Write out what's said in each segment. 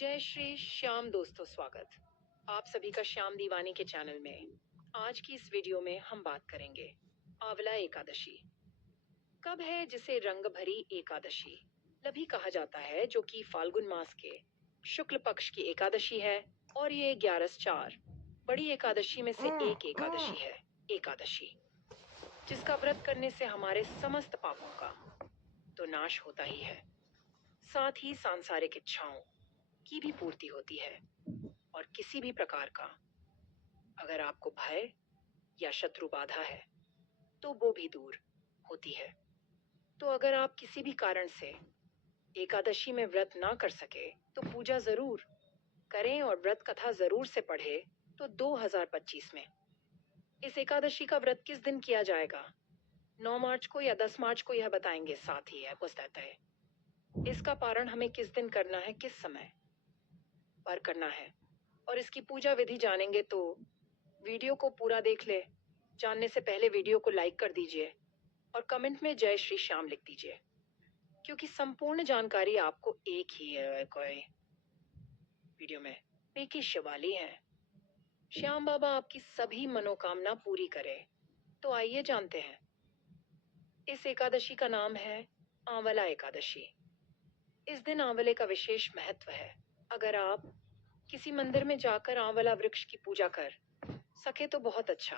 जय श्री श्याम दोस्तों, स्वागत आप सभी का श्याम दीवानी के चैनल में। आज की इस वीडियो में हम बात करेंगे आंवला एकादशी। कब है जिसे रंग भरी एकादशी भी कहा जाता है, जो कि फाल्गुन मास के शुक्ल पक्ष की एकादशी है और ये 11/4 बड़ी एकादशी में से एक एकादशी है। एकादशी जिसका व्रत करने से हमारे समस्त पापों का तो नाश होता ही है, साथ ही सांसारिक इच्छाओं की भी पूर्ति होती है और किसी भी प्रकार का अगर आपको भय या शत्रु बाधा है तो वो भी दूर होती है। तो अगर आप किसी भी कारण से एकादशी में व्रत ना कर सके तो पूजा जरूर करें और व्रत कथा जरूर से पढ़े। तो 2025 में इस एकादशी का व्रत किस दिन किया जाएगा, 9 मार्च को या 10 मार्च को, यह बताएंगे। साथ ही बताता है इसका पारण हमें किस दिन करना है, किस समय पर करना है और इसकी पूजा विधि जानेंगे। तो वीडियो को पूरा देख ले। जानने से पहले वीडियो को लाइक कर दीजिए और कमेंट में जय श्री श्याम लिख दीजिए, क्योंकि संपूर्ण जानकारी आपको एक ही कोई वीडियो में एक ही शिवाली है। श्याम बाबा आपकी सभी मनोकामना पूरी करे। तो आइए जानते हैं। इस एकादशी का नाम है आंवला एकादशी। इस दिन आंवले का विशेष महत्व है। अगर आप किसी मंदिर में जाकर आंवला वृक्ष की पूजा कर सके तो बहुत अच्छा।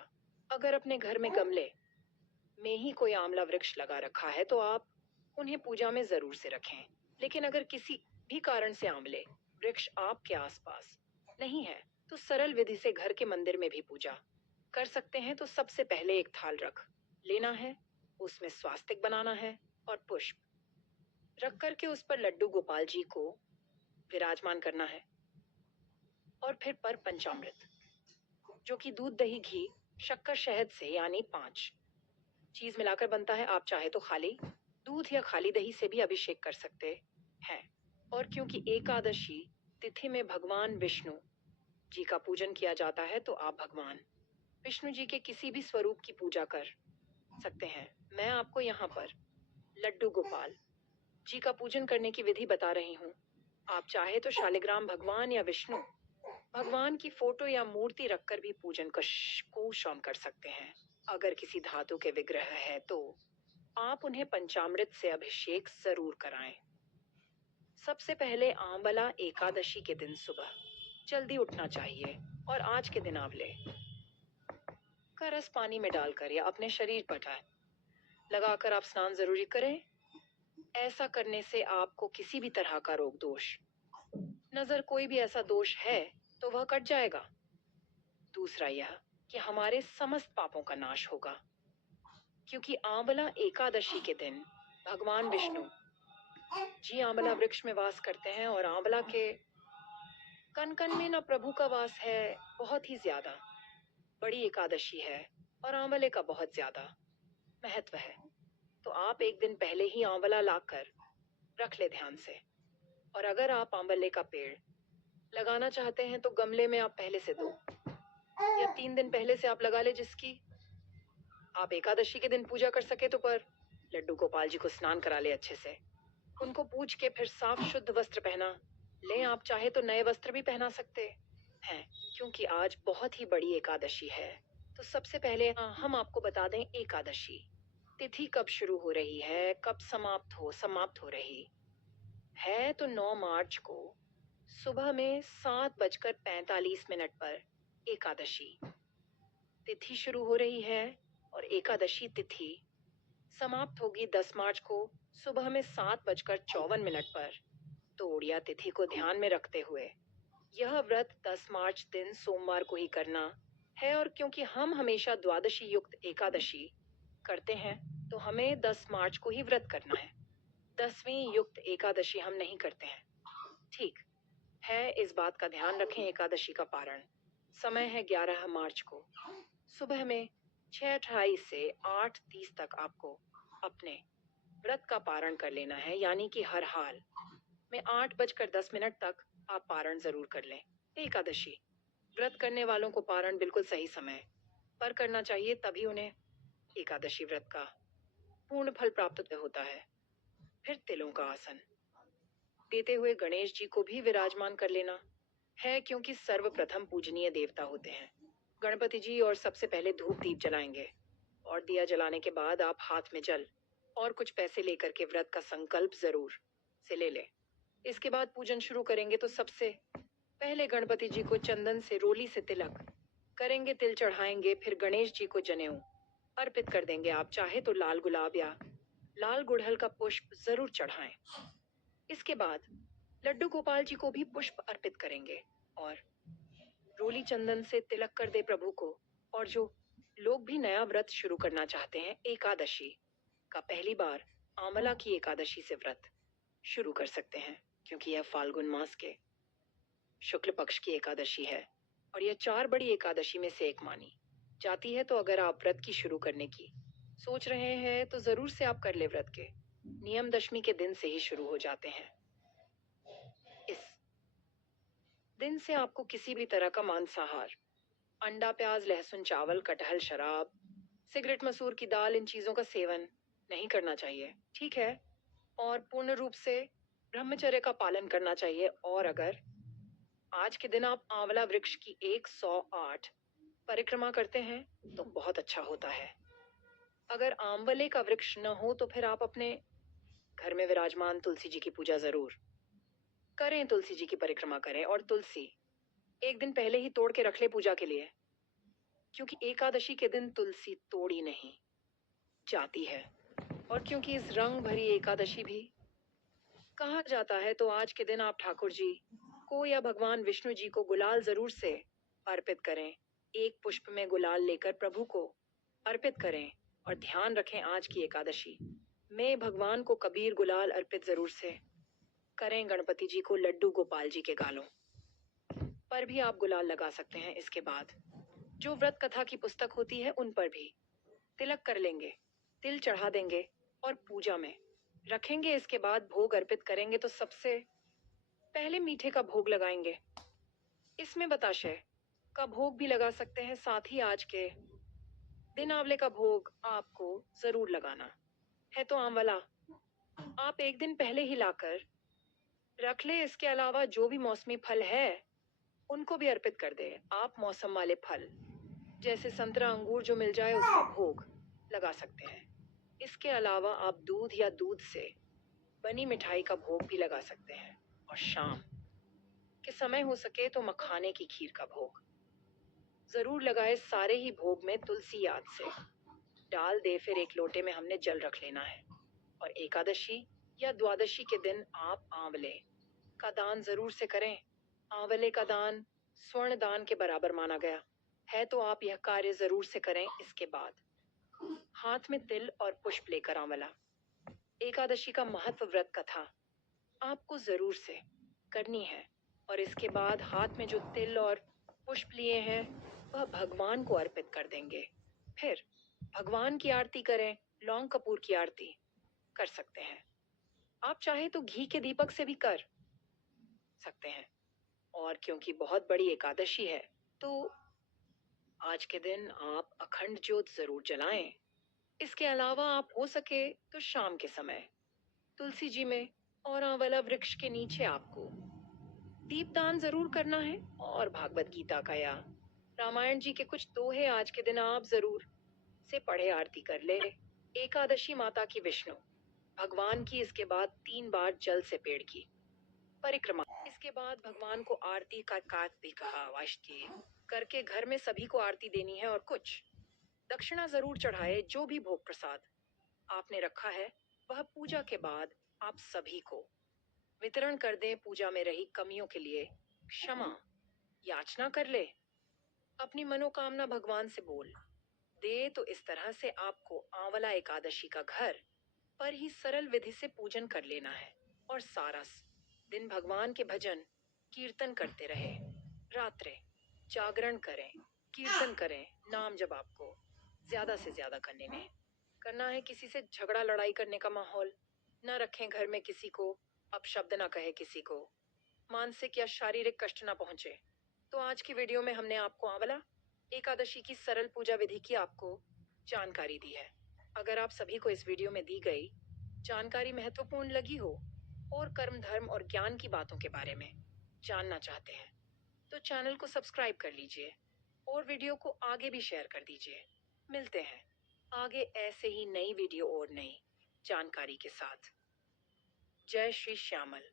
अगर अपने घर में गमले में ही कोई आंवला वृक्ष लगा रखा है तो आप उन्हें पूजा में जरूर से रखें। लेकिन अगर किसी भी कारण से आंवले वृक्ष आपके आसपास नहीं है तो सरल विधि से घर के मंदिर में भी पूजा कर सकते हैं। तो सबसे पहले एक थाल रख लेना है, उसमें स्वास्तिक बनाना है और पुष्प रख करके उस पर लड्डू गोपाल जी को विराजमान करना है। और फिर पर पंचामृत, जो कि दूध दही घी शक्कर शहद से यानी 5 चीज मिलाकर बनता है। आप चाहे तो खाली दूध या खाली दही से भी अभिषेक कर सकते हैं। और क्योंकि एकादशी तिथि में भगवान विष्णु जी का पूजन किया जाता है तो आप भगवान विष्णु जी के किसी भी स्वरूप की पूजा कर सकते हैं। मैं आपको यहाँ पर लड्डू गोपाल जी का पूजन करने की विधि बता रही हूँ। आप चाहे तो शालिग्राम भगवान या विष्णु भगवान की फोटो या मूर्ति रखकर भी पूजन को शाम कर सकते हैं। अगर किसी धातु के विग्रह है तो आप उन्हें पंचामृत से अभिषेक जरूर कराएं। सबसे पहले आंवला एकादशी के दिन सुबह जल्दी उठना चाहिए और आज के दिन आंवले का रस पानी में डालकर या अपने शरीर पर लगाकर आप स्नान जरूरी करें। ऐसा करने से आपको किसी भी तरह का रोग दोष नजर कोई भी ऐसा दोष है तो वह कट जाएगा। दूसरा यह कि हमारे समस्त पापों का नाश होगा, क्योंकि आंवला एकादशी के दिन भगवान विष्णु जी आंवला वृक्ष में वास करते हैं और आंवला के कण कण में ना प्रभु का वास है। बहुत ही ज्यादा बड़ी एकादशी है और आंवले का बहुत ज्यादा महत्व है। तो आप एक दिन पहले ही आंवला लाकर रख ले ध्यान से। और अगर आप आंवले का पेड़ लगाना चाहते हैं तो गमले में आप पहले से 2 या 3 दिन पहले से आप लगा ले, जिसकी आप एकादशी के दिन पूजा कर सके। तो पर लड्डू गोपाल जी को स्नान करा ले अच्छे से, उनको पूछ के फिर साफ शुद्ध वस्त्र पहना ले। आप चाहे तो नए वस्त्र भी पहना सकते हैं, क्योंकि आज बहुत ही बड़ी एकादशी है। तो सबसे पहले हम आपको बता दें एकादशी तिथि कब शुरू हो रही है, कब समाप्त हो रही है। तो 9 मार्च को सुबह में 7:45 पर एकादशी तिथि शुरू हो रही है और एकादशी तिथि समाप्त होगी 10 मार्च को सुबह में 7:54 पर। तो ओडिया तिथि को ध्यान में रखते हुए यह व्रत 10 मार्च दिन सोमवार को ही करना है। और क्योंकि हम हमेशा द्वादशी युक्त एकादशी करते हैं तो हमें 10 मार्च को ही व्रत करना है। 10वीं युक्त एकादशी हम नहीं करते हैं, ठीक है। इस बात का ध्यान रखें। एकादशी का पारण समय है 11 मार्च को सुबह में 6:28 से 8:30 तक आपको अपने व्रत का पारण कर लेना है, यानी कि हर हाल में 8:10 तक आप पारण जरूर कर लें। एकादशी व्रत करने वालों को पारण बिल्कुल सही समय पर करना चाहिए, तभी उन्हें एकादशी व्रत का पूर्ण फल प्राप्त होता है। फिर तिलों का आसन देते हुए गणेश जी को भी विराजमान कर लेना है, क्योंकि सर्वप्रथम पूजनीय देवता होते हैं गणपति जी। और सबसे पहले धूप दीप जलाएंगे और दिया जलाने के बाद आप हाथ में जल और कुछ पैसे लेकर के व्रत का संकल्प जरूर से ले लें। इसके बाद पूजन शुरू करेंगे तो सबसे पहले गणपति जी को चंदन से रोली से तिलक करेंगे, तिल चढ़ाएंगे, फिर गणेश जी को जनेऊ अर्पित कर देंगे। आप चाहे तो लाल गुलाब या लाल गुड़हल का पुष्प जरूर चढ़ाएं। इसके बाद लड्डू गोपाल जी को भी पुष्प अर्पित करेंगे और रोली चंदन से तिलक कर दे प्रभु को। और जो लोग भी नया व्रत शुरू करना चाहते हैं, एकादशी का पहली बार आंवला की एकादशी से व्रत शुरू कर सकते हैं, क्योंकि यह फाल्गुन मास के शुक्ल पक्ष की एकादशी है और यह 4 बड़ी एकादशी में से एक मानी जाती है। तो अगर आप व्रत की शुरू करने की सोच रहे हैं तो जरूर से आप कर ले। व्रत के नियम दशमी के दिन से ही शुरू हो जाते हैं। इस दिन से आपको किसी भी तरह का मांसाहार, अंडा, प्याज, लहसुन, चावल, कटहल, शराब, सिगरेट, मसूर की दाल, इन चीजों का सेवन नहीं करना चाहिए, ठीक है? और पूर्ण रूप से ब्रह्मचर्य का पालन करना चाहिए। और अगर आज के दिन आप आंवला वृक्ष की 108 परिक्रमा करते हैं तो बहुत अच्छा होता है। अगर आंवले का वृक्ष न हो तो फिर आप अपने घर में विराजमान तुलसी जी की पूजा जरूर करें, तुलसी जी की परिक्रमा करें। और तुलसी एक दिन पहले ही तोड़ के रख ले पूजा के लिए, क्योंकि एकादशी के दिन तुलसी तोड़ी नहीं जाती है। और क्योंकि इस रंग भरी एकादशी भी कहा जाता है, तो आज के दिन आप ठाकुर जी को या भगवान विष्णु जी को गुलाल जरूर से अर्पित करें। एक पुष्प में गुलाल लेकर प्रभु को अर्पित करें और ध्यान रखें, आज की एकादशी में भगवान को कबीर गुलाल अर्पित जरूर से करें। गणपति जी को लड्डू गोपाल जी के गालों पर भी आप गुलाल लगा सकते हैं। इसके बाद जो व्रत कथा की पुस्तक होती है उन पर भी तिलक कर लेंगे, तिल चढ़ा देंगे और पूजा में रखेंगे। इसके बाद भोग अर्पित करेंगे तो सबसे पहले मीठे का भोग लगाएंगे। इसमें बताशय का भोग भी लगा सकते हैं। साथ ही आज के दिन आंवले का भोग आपको जरूर लगाना है। तो आंवला आप एक दिन पहले ही लाकर रख ले। इसके अलावा जो भी मौसमी फल है उनको भी अर्पित कर दे। आप मौसम वाले फल जैसे संतरा, अंगूर जो मिल जाए उसका भोग लगा सकते हैं। इसके अलावा आप दूध या दूध से बनी मिठाई का भोग भी लगा सकते हैं। और शाम के समय हो सके तो मखाने की खीर का भोग जरूर लगाए। सारे ही भोग में तुलसी याद से डाल दे। फिर एक लोटे में हमने जल रख लेना है। और एकादशी या द्वादशी के दिन आप आंवले का दान जरूर से करें। आंवले का दान स्वर्ण दान के बराबर माना गया है, तो आप यह कार्य जरूर से करें। इसके बाद हाथ में तिल और पुष्प लेकर आंवला एकादशी का महत्व व्रत कथा आपको जरूर से करनी है। और इसके बाद हाथ में जो तिल और पुष्प लिए हैं वह भगवान को अर्पित कर देंगे। फिर भगवान की आरती करें, लौंग कपूर की आरती कर सकते हैं। आप चाहे तो घी के दीपक से भी कर सकते हैं। और क्योंकि बहुत बड़ी एकादशी है तो आज के दिन आप अखंड ज्योत जरूर जलाएं। इसके अलावा आप हो सके तो शाम के समय तुलसी जी में और आंवला वृक्ष के नीचे आपको दीपदान जरूर करना है। और भागवत गीता का या रामायण जी के कुछ दोहे आज के दिन आप जरूर से पढ़े, आरती कर ले। एकादशी माता की, विष्णु भगवान की, इसके बाद 3 बार जल से पेड़ की परिक्रमा। इसके बाद भगवान को आरती का वाष्टी करके घर में सभी को आरती देनी है और कुछ दक्षिणा जरूर चढ़ाए। जो भी भोग प्रसाद आपने रखा है वह पूजा के बाद आप सभी को वितरण कर दें। पूजा में रही कमियों के लिए क्षमा याचना कर ले। अपनी मनोकामना भगवान से बोल दे। तो इस तरह से आपको आंवला एकादशी का घर पर ही सरल विधि से पूजन कर लेना है और सारा दिन भगवान के भजन कीर्तन करते रहे। रात्रे जागरण करें, कीर्तन करें। नाम जब आपको ज्यादा से ज्यादा करना है। किसी से झगड़ा लड़ाई करने का माहौल न रखें घर में। किसी को अपशब्द ना कहे, किसी को मानसिक या शारीरिक कष्ट ना पहुंचे। तो आज की वीडियो में हमने आपको आंवला एकादशी की सरल पूजा विधि की आपको जानकारी दी है। अगर आप सभी को इस वीडियो में दी गई जानकारी महत्वपूर्ण लगी हो और कर्म धर्म और ज्ञान की बातों के बारे में जानना चाहते हैं तो चैनल को सब्सक्राइब कर लीजिए और वीडियो को आगे भी शेयर कर दीजिए। मिलते हैं आगे ऐसे ही नई वीडियो और नई जानकारी के साथ। जय श्री श्यामल।